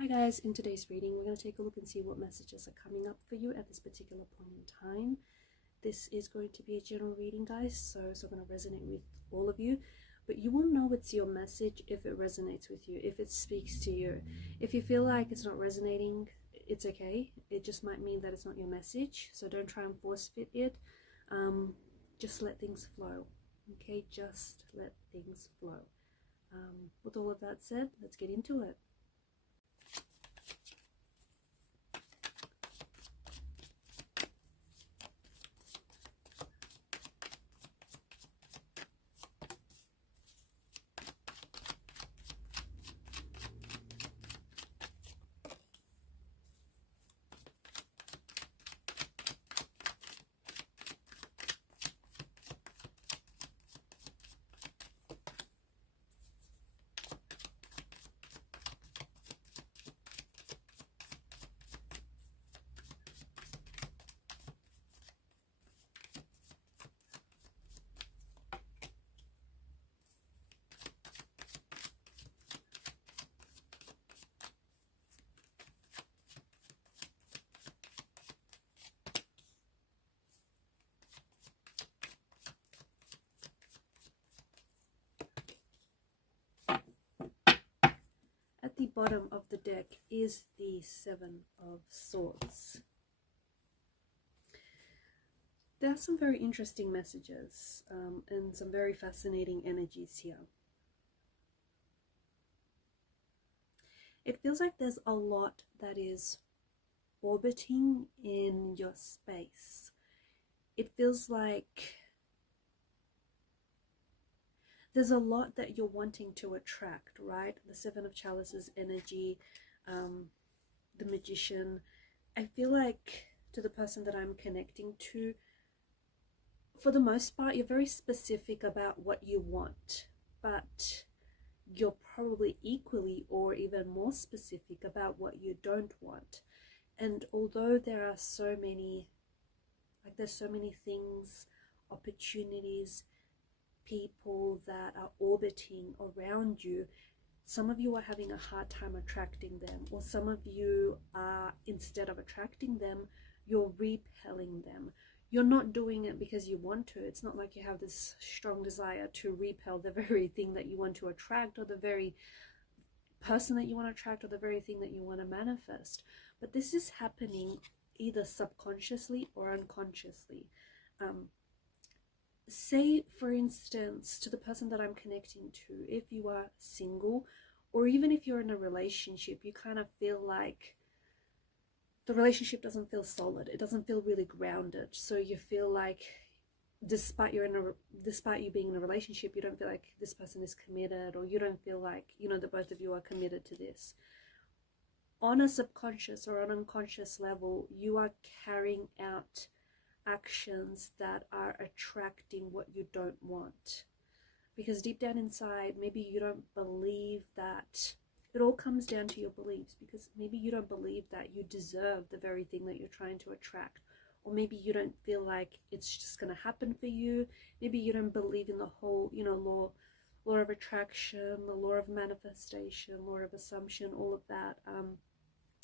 Hi guys, in today's reading we're going to take a look and see what messages are coming up for you at this particular point in time. This is going to be a general reading, guys, so it's not going to resonate with all of you, but you will know it's your message if it resonates with you, if it speaks to you. If you feel like it's not resonating, it's okay. It just might mean that it's not your message, so don't try and force fit it. Just let things flow, okay? Just let things flow. With all of that said, let's get into it. At the bottom of the deck is the Seven of Swords. There are some very interesting messages and some very fascinating energies here. It feels like there's a lot that is orbiting in your space. It feels like there's a lot that you're wanting to attract, right? The Seven of Chalices energy, the Magician. I feel like to the person that I'm connecting to, for the most part, you're very specific about what you want, but you're probably equally or even more specific about what you don't want. And although there are so many, there's so many things, opportunities, people that are orbiting around you, some of you are having a hard time attracting them, or some of you are, instead of attracting them, you're repelling them. You're not doing it because you want to. It's not like you have this strong desire to repel the very thing that you want to attract, or the very person that you want to attract, or the very thing that you want to manifest. But this is happening either subconsciously or unconsciously. Say, for instance, to the person that I'm connecting to, if you are single, or even if you're in a relationship, you kind of feel like the relationship doesn't feel solid. It doesn't feel really grounded. So you feel like despite you being in a relationship, you don't feel like this person is committed, or you don't feel like, you know, the both of you are committed to this. On a subconscious or an unconscious level, you are carrying out actions that are attracting what you don't want, because deep down inside, maybe you don't believe that. It all comes down to your beliefs, because maybe you don't believe that you deserve the very thing that you're trying to attract, or maybe you don't feel like it's just going to happen for you. Maybe you don't believe in the whole, you know, law of attraction, the law of manifestation, law of assumption, all of that.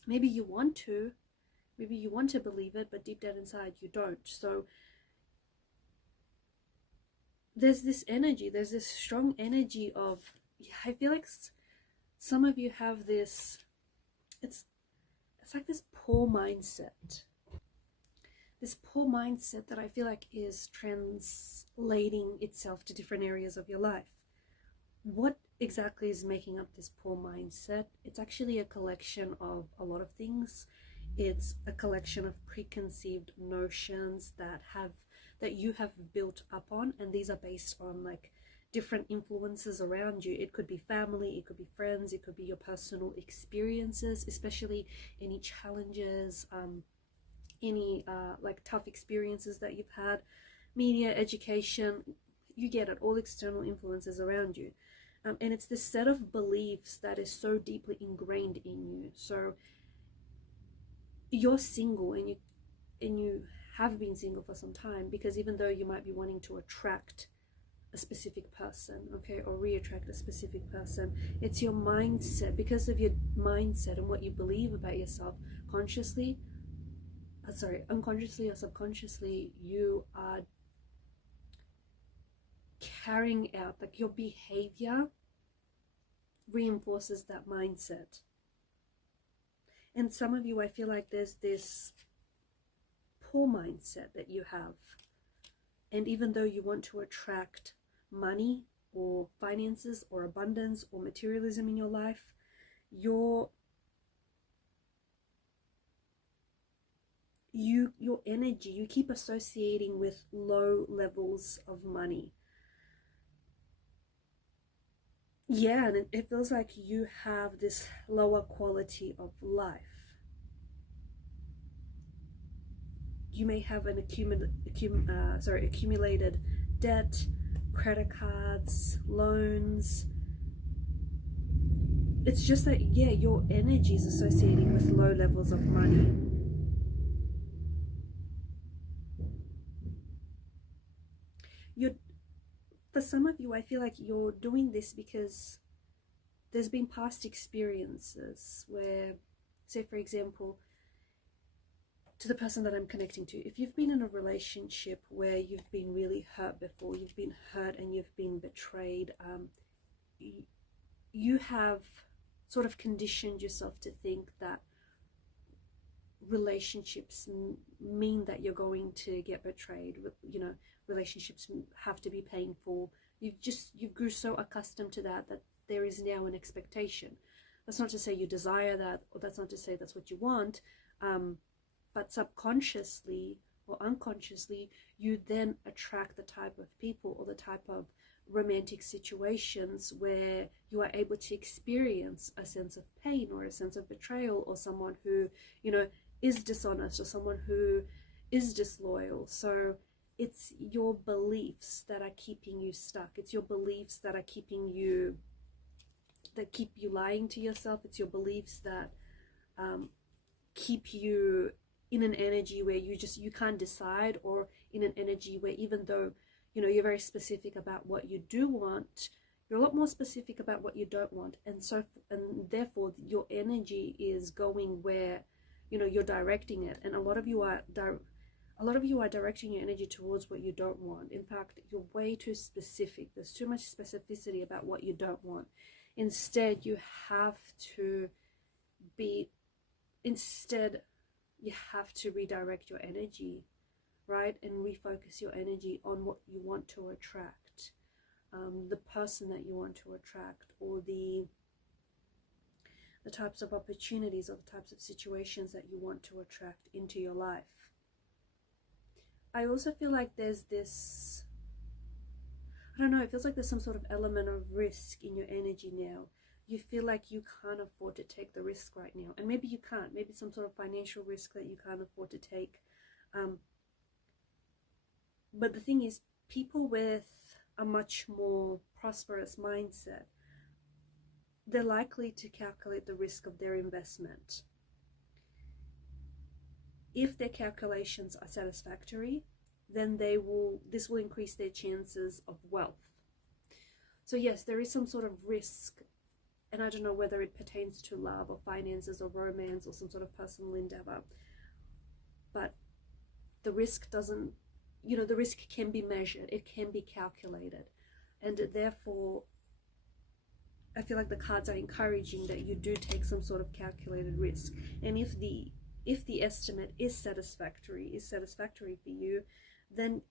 Maybe you want to. Maybe you want to believe it, but deep down inside you don't. So there's this energy, there's this strong energy of, I feel like some of you have this, it's like this poor mindset. This poor mindset that I feel like is translating itself to different areas of your life. What exactly is making up this poor mindset? It's actually a collection of a lot of things. It's a collection of preconceived notions that you have built up on, and these are based on like different influences around you. It could be family, it could be friends, it could be your personal experiences, especially any challenges, any like tough experiences that you've had, media, education, you get it, all external influences around you. And it's this set of beliefs that is so deeply ingrained in you. So you're single, and you have been single for some time, because even though you might be wanting to attract a specific person, okay, or re-attract a specific person. It's your mindset. Because of your mindset and what you believe about yourself, unconsciously or subconsciously, you are carrying out, like, your behavior reinforces that mindset. And some of you, I feel like there's this poor mindset that you have, and even though you want to attract money or finances or abundance or materialism in your life, your energy, you keep associating with low levels of money. Yeah, and it feels like you have this lower quality of life. You may have an accumulated debt, credit cards, loans. It's just that, yeah, your energy is associating with low levels of money. For some of you, I feel like you're doing this because there's been past experiences where, say for example, to the person that I'm connecting to, if you've been in a relationship where you've been really hurt before, you've been hurt and you've been betrayed, you have sort of conditioned yourself to think that relationships mean that you're going to get betrayed. You know, relationships have to be painful. You grew so accustomed to that there is now an expectation. That's not to say you desire that, or that's not to say that's what you want, but subconsciously or unconsciously, you then attract the type of people or the type of romantic situations where you are able to experience a sense of pain or a sense of betrayal, or someone who, you know, is dishonest, or someone who is disloyal. So it's your beliefs that are keeping you stuck. It's your beliefs that are keep you lying to yourself. It's your beliefs that keep you in an energy where you can't decide, or in an energy where, even though, you know, you're very specific about what you do want, you're a lot more specific about what you don't want. And therefore your energy is going where, you know, you're directing it. And a lot of you are directing your energy towards what you don't want. In fact, you're way too specific. There's too much specificity about what you don't want. Instead, you have to redirect your energy, right? And refocus your energy on what you want to attract, the person that you want to attract, or the types of opportunities or the types of situations that you want to attract into your life. I also feel like there's this, I don't know, it feels like there's some sort of element of risk in your energy now. You feel like you can't afford to take the risk right now. And maybe you can't. Maybe some sort of financial risk that you can't afford to take. But the thing is, people with a much more prosperous mindset, they're likely to calculate the risk of their investment. If their calculations are satisfactory, then this will increase their chances of wealth. So yes, there is some sort of risk, and I don't know whether it pertains to love or finances or romance or some sort of personal endeavor, but the risk doesn't, you know, the risk can be measured, it can be calculated, and therefore I feel like the cards are encouraging that you do take some sort of calculated risk. And if the estimate is satisfactory for you, then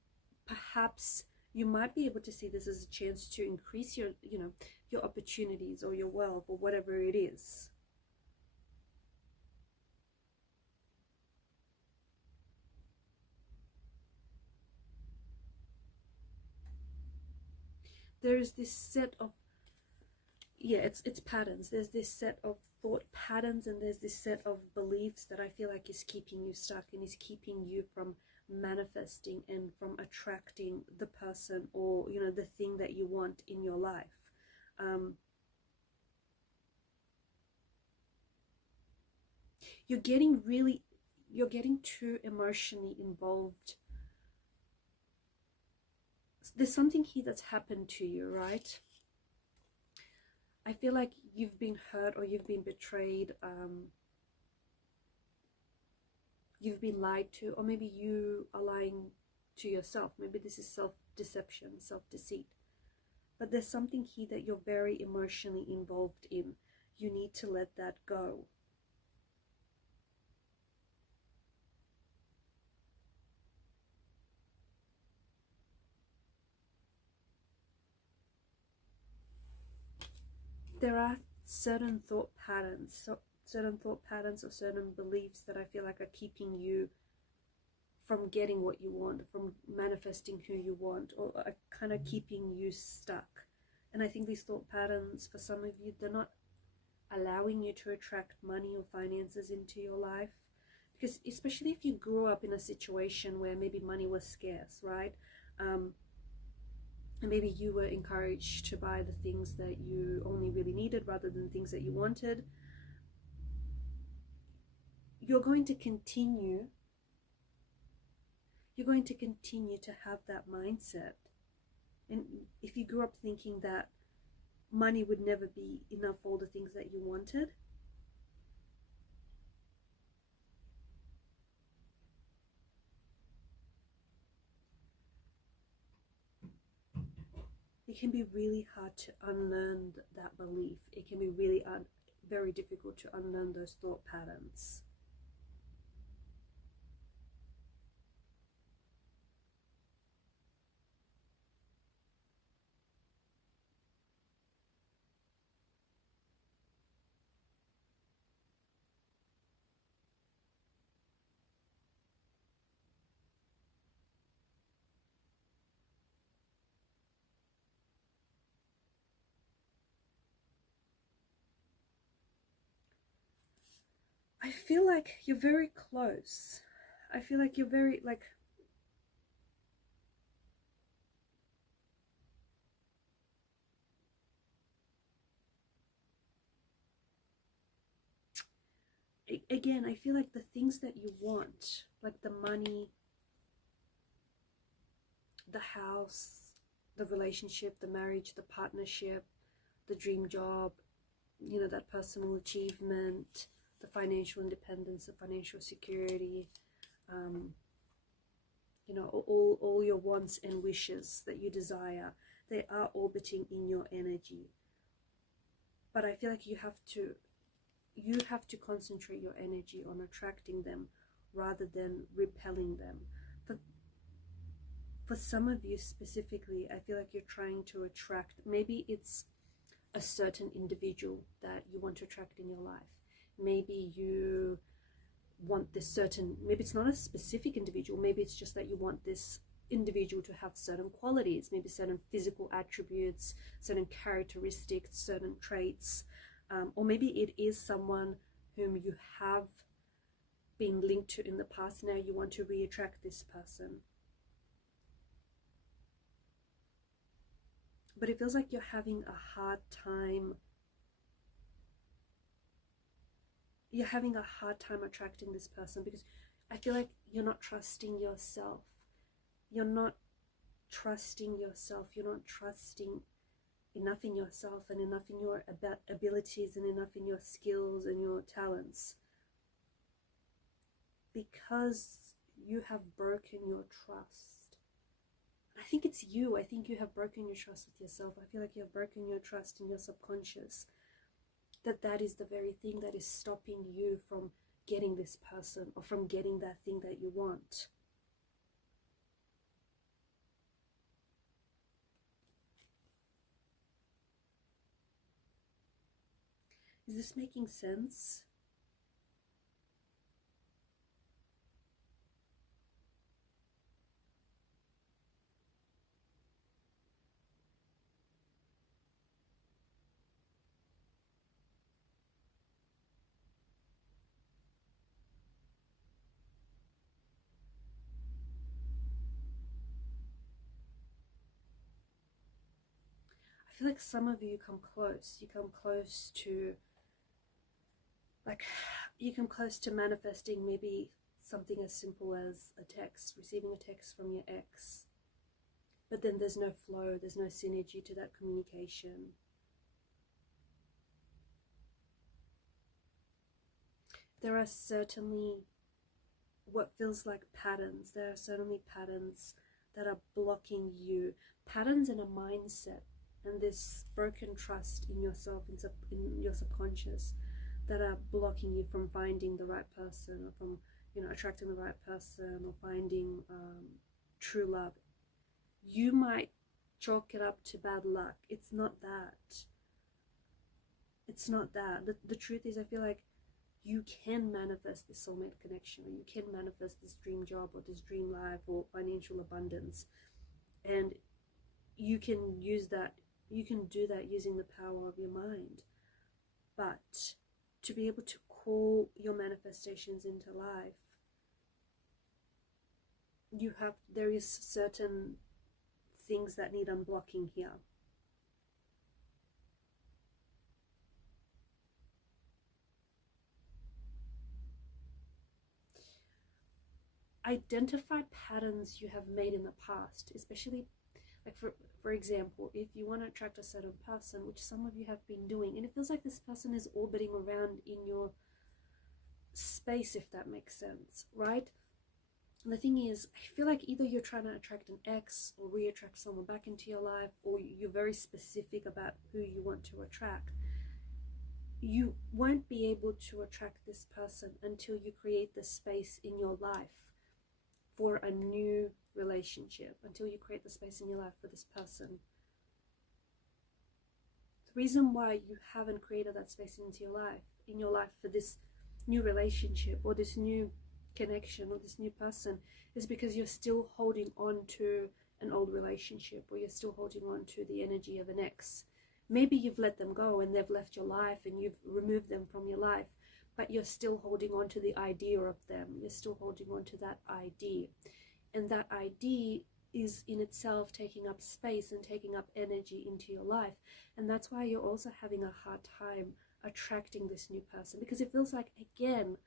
perhaps you might be able to see this as a chance to increase your, you know, your opportunities or your wealth or whatever it is. There is this set of, yeah, it's patterns. There's this set of thought patterns, and there's this set of beliefs that I feel like is keeping you stuck and is keeping you from manifesting and from attracting the person or, you know, the thing that you want in your life. You're getting too emotionally involved there's something here that's happened to you, right? I feel like you've been hurt or you've been betrayed, you've been lied to, or maybe you are lying to yourself. Maybe this is self-deception, self-deceit. But there's something here that you're very emotionally involved in. You need to let that go. There are certain thought patterns, or certain beliefs that I feel like are keeping you from getting what you want, from manifesting who you want, or are kind of keeping you stuck. And I think these thought patterns, for some of you, they're not allowing you to attract money or finances into your life. Because especially if you grew up in a situation where maybe money was scarce, right? And maybe you were encouraged to buy the things that you only really needed rather than things that you wanted. You're going to continue to have that mindset. And if you grew up thinking that money would never be enough for all the things that you wanted, it can be really hard to unlearn that belief. It can be really very difficult to unlearn those thought patterns. I feel like you're very close. I feel like you're very, like, again, I feel like the things that you want, like the money, the house, the relationship, the marriage, the partnership, the dream job, you know, that personal achievement, the financial independence, the financial security, you know, all your wants and wishes that you desire, they are orbiting in your energy. But I feel like you have to concentrate your energy on attracting them rather than repelling them. For some of you specifically, I feel like you're trying to attract, maybe it's a certain individual that you want to attract in your life. Maybe you want this certain, maybe it's not a specific individual, maybe it's just that you want this individual to have certain qualities, maybe certain physical attributes, certain characteristics, certain traits, or maybe it is someone whom you have been linked to in the past. Now you want to re-attract this person. But it feels like you're having a hard time. You're having a hard time attracting this person because I feel like you're not trusting yourself. You're not trusting yourself. You're not trusting enough in yourself and enough in your abilities and enough in your skills and your talents. Because you have broken your trust. I think it's you. I think you have broken your trust with yourself. I feel like you have broken your trust in your subconscious. That is the very thing that is stopping you from getting this person or from getting that thing that you want. Is this making sense? I feel like some of you come close. You come close to, like, you come close to manifesting maybe something as simple as a text, receiving a text from your ex. but then there's no flow, there's no synergy to that communication. There are certainly what feels like patterns. There are certainly patterns that are blocking you, patterns in a mindset, and this broken trust in yourself, in your subconscious, that are blocking you from finding the right person, or from, you know, attracting the right person, or finding true love. You might chalk it up to bad luck. It's not that. It's not that. The truth is, I feel like you can manifest this soulmate connection, or you can manifest this dream job, or this dream life, or financial abundance, and you can use that. You can do that using the power of your mind. But to be able to call your manifestations into life, there is certain things that need unblocking here. Identify patterns you have made in the past, especially like for example, if you want to attract a certain person, which some of you have been doing, and it feels like this person is orbiting around in your space, if that makes sense, right? And the thing is, I feel like either you're trying to attract an ex or re-attract someone back into your life, or you're very specific about who you want to attract. You won't be able to attract this person until you create the space in your life for a new relationship, until you create the space in your life for this person. The reason why you haven't created that space into your life for this new relationship, or this new connection, or this new person, is because you're still holding on to an old relationship, or you're still holding on to the energy of an ex. Maybe you've let them go and they've left your life and you've removed them from your life, but you're still holding on to the idea of them. You're still holding on to that idea. And that idea is in itself taking up space and taking up energy into your life. And that's why you're also having a hard time attracting this new person, because it feels like, again,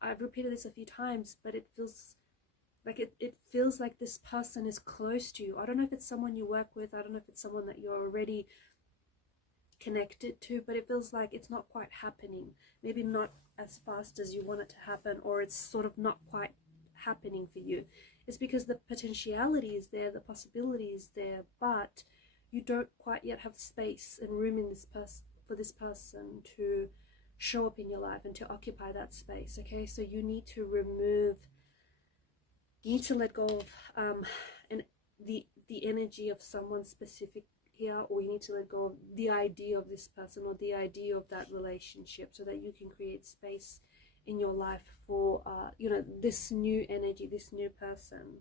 I've repeated this a few times, but it feels like this person is close to you. I don't know if it's someone you work with, I don't know if it's someone that you're already connected to, but it feels like it's not quite happening. Maybe not as fast as you want it to happen, or it's sort of not quite happening for you. It's because the potentiality is there, the possibility is there, but you don't quite yet have space and room in this for this person to show up in your life and to occupy that space. Okay, so you need to let go of the energy of someone specific here, or you need to let go of the idea of this person, or the idea of that relationship, so that you can create space in your life for you know, this new energy, this new person.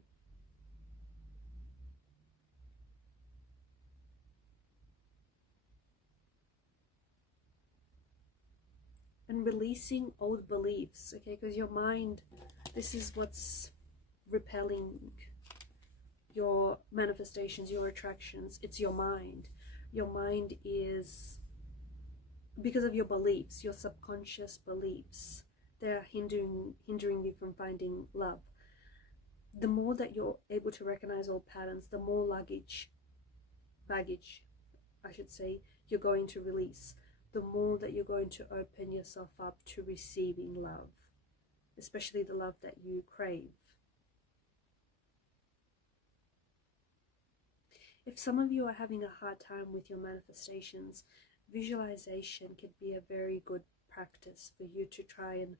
And releasing old beliefs, okay, because your mind, this is what's repelling your manifestations, your attractions. It's your mind. Your mind is, because of your beliefs, your subconscious beliefs, they're hindering you from finding love. The more that you're able to recognize old patterns, the more baggage, I should say, you're going to release. The more that you're going to open yourself up to receiving love, especially the love that you crave. If some of you are having a hard time with your manifestations, visualization could be a very good practice for you to try and,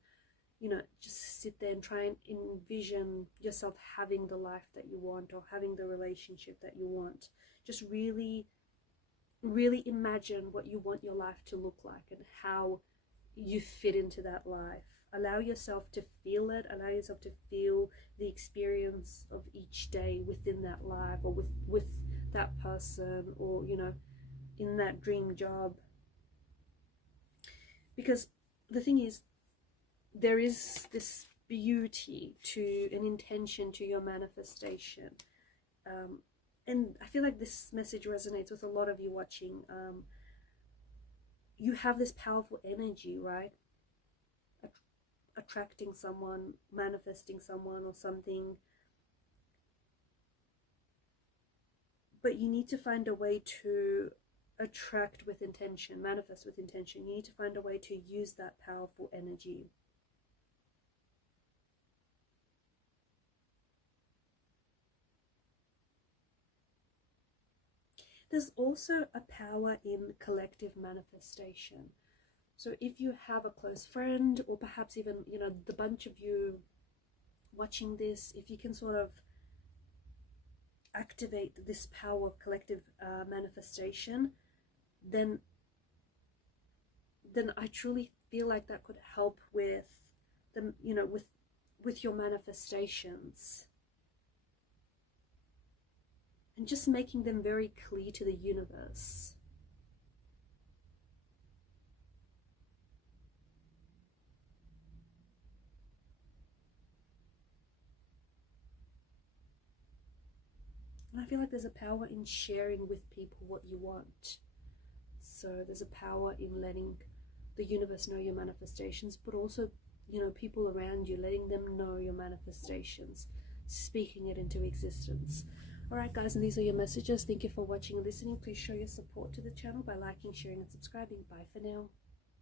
you know, just sit there and try and envision yourself having the life that you want, or having the relationship that you want. Just really imagine what you want your life to look like and how you fit into that life. Allow yourself to feel it. Allow yourself to feel the experience of each day within that life, or with that person, or, you know, in that dream job. Because the thing is, there is this beauty to an intention to your manifestation. And I feel like this message resonates with a lot of you watching. You have this powerful energy, right? Attracting someone, manifesting someone or something. but you need to find a way to attract with intention, manifest with intention. You need to find a way to use that powerful energy. There's also a power in collective manifestation. So if you have a close friend, or perhaps even, you know, the bunch of you watching this, if you can sort of activate this power of collective manifestation, then I truly feel like that could help with the, you know, with your manifestations, and just making them very clear to the universe. And I feel like there's a power in sharing with people what you want. So there's a power in letting the universe know your manifestations, but also, you know, people around you, letting them know your manifestations, speaking it into existence. Alright guys, and these are your messages. Thank you for watching and listening. Please show your support to the channel by liking, sharing and subscribing. Bye for now.